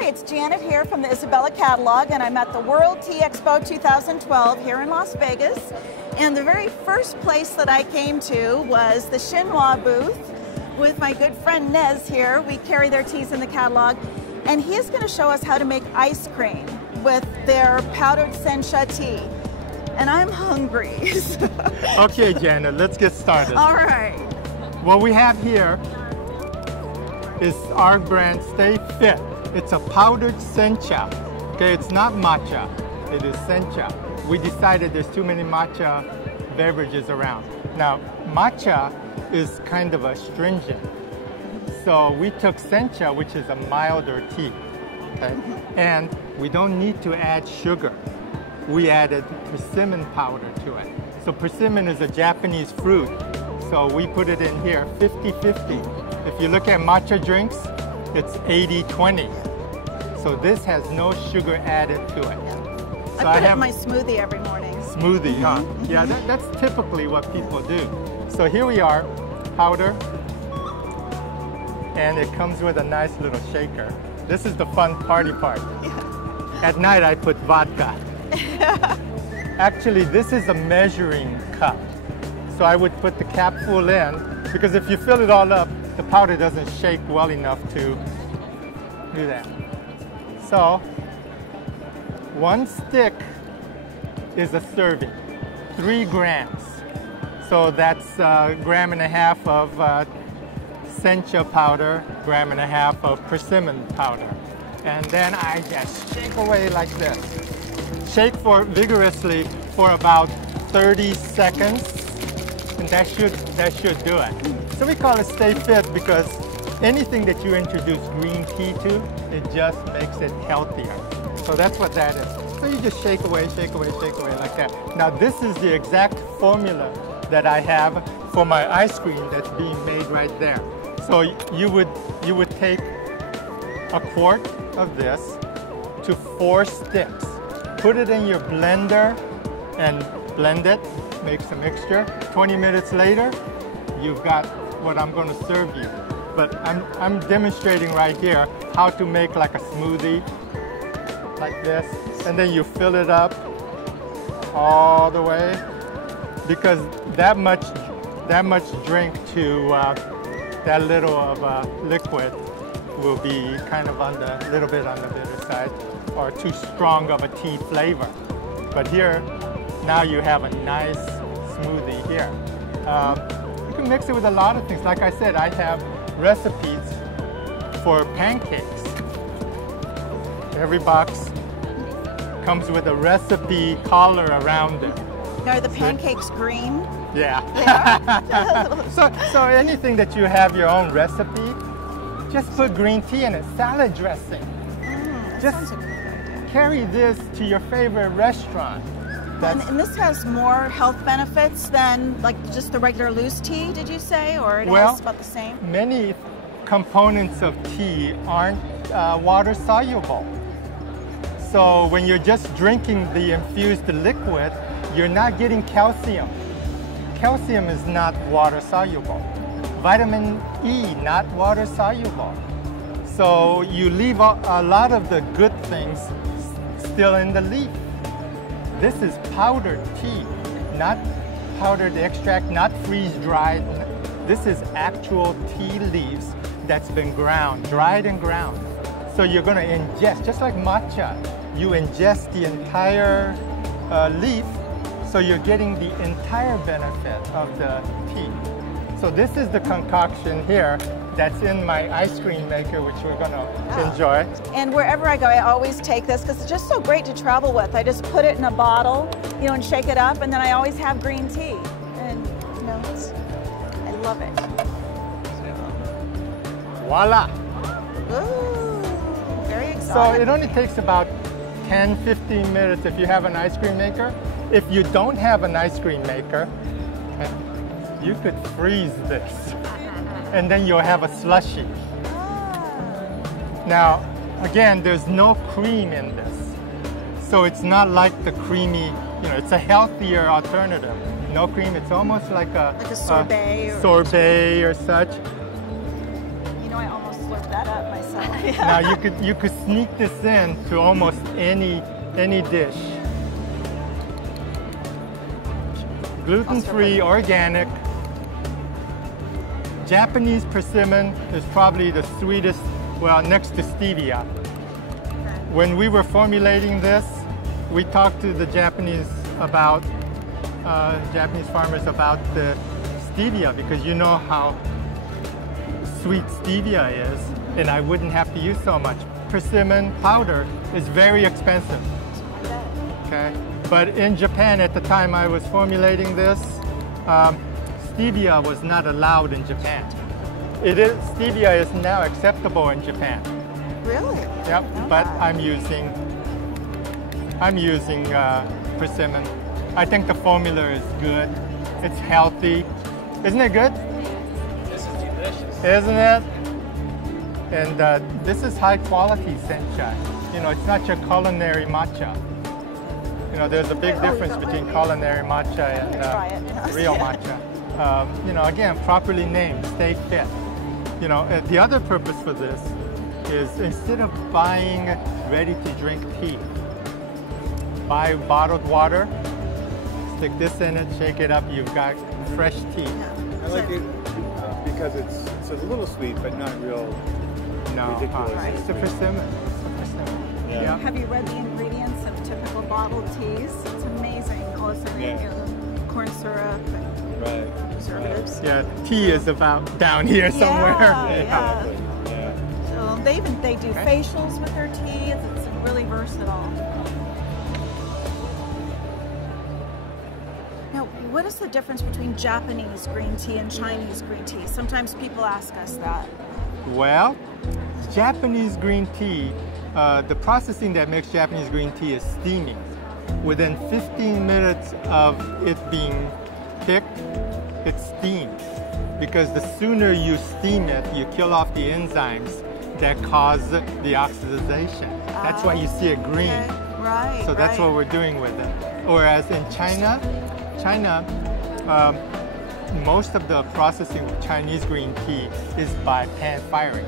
Hi, it's Janet here from the Isabella catalog, and I'm at the World Tea Expo 2012 here in Las Vegas. And the very first place that I came to was the Shinwa booth with my good friend Nez here. We carry their teas in the catalog, and he is going to show us how to make ice cream with their powdered sencha tea. And I'm hungry. Okay, Janet, let's get started. All right. What we have here is our brand Stay Fit. It's a powdered sencha. Okay, it's not matcha, it is sencha. We decided there's too many matcha beverages around. Now, matcha is kind of astringent. So we took sencha, which is a milder tea. Okay? And we don't need to add sugar. We added persimmon powder to it. So persimmon is a Japanese fruit. So we put it in here 50-50. If you look at matcha drinks, it's 80-20. So this has no sugar added to it. So I put it in my smoothie every morning. Smoothie, huh? Yeah, that's typically what people do. So here we are, powder. And it comes with a nice little shaker. This is the fun party part. At night I put vodka. Actually, this is a measuring cup. So I would put the cap full in, because if you fill it all up, the powder doesn't shake well enough to do that. So, one stick is a serving, 3 grams. So that's a 1.5 grams of sencha powder, 1.5 grams of persimmon powder. And then I just shake away like this. Shake vigorously for about 30 seconds, and that should do it. So we call it Stay Fit because anything that you introduce green tea to, it just makes it healthier. So that's what that is. So you just shake away like that. Now this is the exact formula that I have for my ice cream that's being made right there. So you would take a quart of this to 4 sticks. Put it in your blender and blend it, makes a mixture. 20 minutes later, you've got what I'm going to serve you. But I'm demonstrating right here how to make like a smoothie, like this. And then you fill it up all the way, because that much drink to that little of liquid will be kind of little bit on the bitter side, or too strong of a tea flavor. But here, now you have a nice smoothie here. You can mix it with a lot of things. Like I said, I have recipes for pancakes. Every box comes with a recipe collar around it. Are the pancakes green? Yeah. So anything that you have your own recipe, just put green tea in it. Salad dressing. Just carry this to your favorite restaurant. And this has more health benefits than like just the regular loose tea, did you say? Or it has about the same? Many components of tea aren't water soluble. So when you're just drinking the infused liquid, you're not getting calcium. Calcium is not water soluble. Vitamin E, not water soluble. So you leave a lot of the good things still in the leaf. This is powdered tea, not powdered extract, not freeze-dried. This is actual tea leaves that's been ground, dried and ground. So you're going to ingest, just like matcha, you ingest the entire leaf, so you're getting the entire benefit of the tea. So this is the concoction here that's in my ice cream maker, which we're going to enjoy. And wherever I go, I always take this because it's just so great to travel with. I just put it in a bottle, you know, and shake it up, and then I always have green tea. And, you know, I love it. Voila! Ooh, very exciting. So it only takes about 10-15 minutes if you have an ice cream maker. If you don't have an ice cream maker, you could freeze this, and then you'll have a slushie. Now, again, there's no cream in this. So it's not like the creamy, you know, it's a healthier alternative. No cream, it's almost like a sorbet. Sorbet or such. You know, I almost slurped that up myself. Now you could sneak this in to almost any dish. Gluten-free, organic. Japanese persimmon is probably the sweetest, well, next to stevia. When we were formulating this, we talked to the Japanese farmers about the stevia, because you know how sweet stevia is, and I wouldn't have to use so much. Persimmon powder is very expensive. Okay, but in Japan at the time I was formulating this, stevia was not allowed in Japan. Stevia is now acceptable in Japan. Really? Yep, but I'm using persimmon. I think the formula is good. It's healthy. Isn't it good? This is delicious. Isn't it? And this is high quality sencha. You know, it's not your culinary matcha. You know, there's a big difference between culinary matcha and real matcha. You know, again, properly named, stay fit. You know, the other purpose for this is instead of buying ready-to-drink tea, buy bottled water, stick this in it, shake it up, you've got fresh tea. I like it because it's a little sweet, but not real ridiculous. It's a persimmon. Yeah. Have you read the ingredients of typical bottled teas? It's amazing. All of a sudden, you know, corn syrup and Right. preservatives. Yeah, tea is about down here somewhere. Yeah. Yeah. So they do facials with their tea. It's really versatile. Now, what is the difference between Japanese green tea and Chinese green tea? Sometimes people ask us that. Well, Japanese green tea, the processing that makes Japanese green tea is steaming. Within 15 minutes of it being picked, it's steamed. Because the sooner you steam it, you kill off the enzymes that cause the oxidization. That's why you see it green. Okay. Right. So that's what we're doing with it. Whereas in China, most of the processing of Chinese green tea is by pan firing.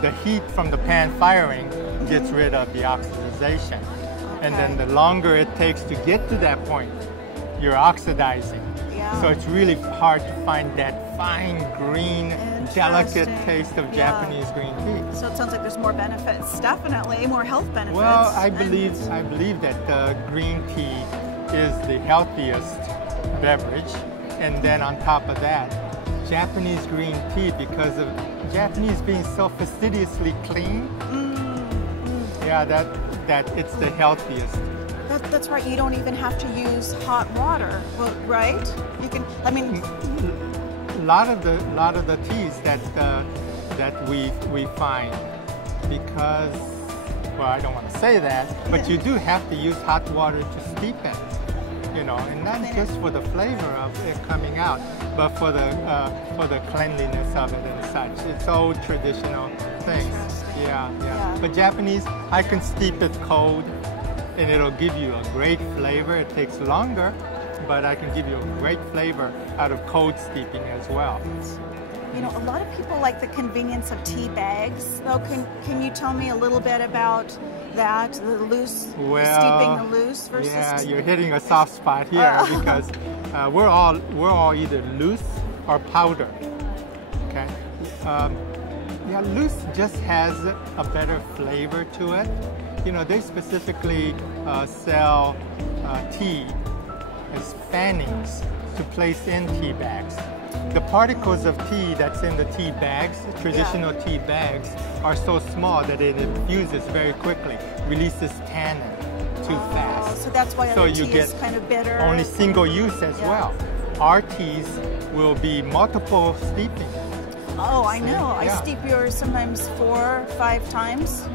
The heat from the pan firing gets rid of the oxidization. And then the longer it takes to get to that point, you're oxidizing. Yeah. So it's really hard to find that fine green, delicate taste of Yeah. Japanese green tea. So it sounds like there's more benefits, definitely more health benefits. Well, I believe that green tea is the healthiest beverage, and then on top of that, Japanese green tea, because of Japanese being so fastidiously clean. Yeah, that it's the healthiest. That's right. You don't even have to use hot water, well, right? You can. I mean, A lot of the teas that we find, because, well, I don't want to say that, but you do have to use hot water to steep it, you know, and not just for the flavor of it coming out, but for the cleanliness of it and such. It's old traditional things. Yeah. But Japanese, I can steep it cold, and it'll give you a great flavor. It takes longer, but I can give you a great flavor out of cold steeping as well. you know, a lot of people like the convenience of tea bags. Though, can you tell me a little bit about that? The loose, steeping the loose versus. Yeah, you're hitting a soft spot here because we're all either loose or powder. Okay. Yeah, loose just has a better flavor to it. You know, they specifically sell tea as fannings to place in tea bags. The particles of tea that's in the tea bags, traditional tea bags, are so small that it infuses very quickly, releases tannin too fast. So that's why other you tea get is kind of bitter. only single use as well. Our teas will be multiple steeping. Oh, I know. Yeah. I steep yours sometimes 4 or 5 times.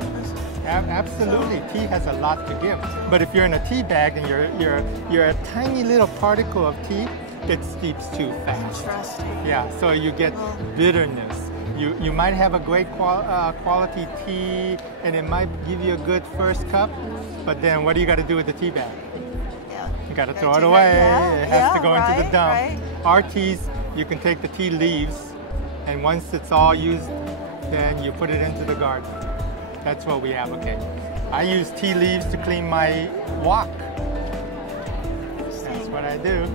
Absolutely, tea has a lot to give. But if you're in a tea bag and you're a tiny little particle of tea, it steeps too fast. Interesting. Yeah, so you get bitterness. You might have a great quality tea, and it might give you a good first cup. But then, what do you got to do with the tea bag? Yeah. You got to throw it away. It has to go into the dump. Right. Our teas, you can take the tea leaves, and once it's all used, then you put it into the garden. That's what we advocate. I use tea leaves to clean my wok. That's what I do.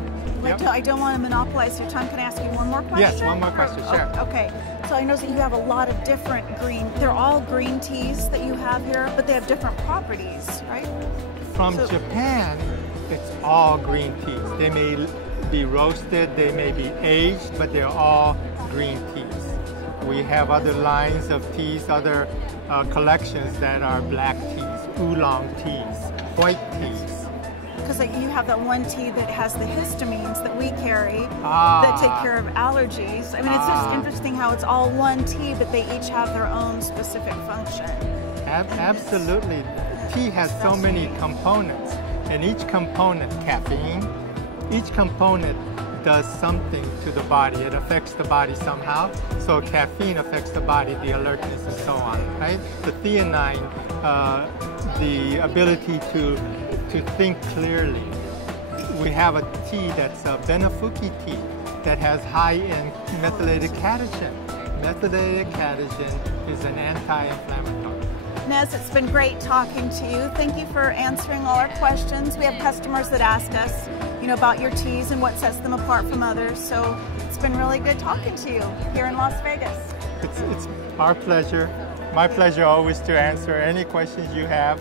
Yep. I don't want to monopolize your time. Can I ask you one more question? Yes, one more question, sure. Okay, so I notice that you have a lot of different they're all green teas that you have here, but they have different properties, right? From Japan, it's all green teas. They may be roasted, they may be aged, but they're all green teas. We have other lines of teas, other collections that are black teas, oolong teas, white teas. Because you have that one tea that has the histamines that we carry that take care of allergies. I mean, it's just interesting how it's all one tea, but they each have their own specific function. Absolutely. Tea has so many components, and each component, caffeine, each component does something to the body. It affects the body somehow. So caffeine affects the body, the alertness and so on, right? The theanine, the ability to think clearly. We have a tea that's a Benefuki tea that has high in methylated catechin. Methylated catechin is an anti-inflammatory. Nez, it's been great talking to you. Thank you for answering all our questions. We have customers that ask us, about your teas and what sets them apart from others. So it's been really good talking to you here in Las Vegas. It's our pleasure. My pleasure always to answer any questions you have.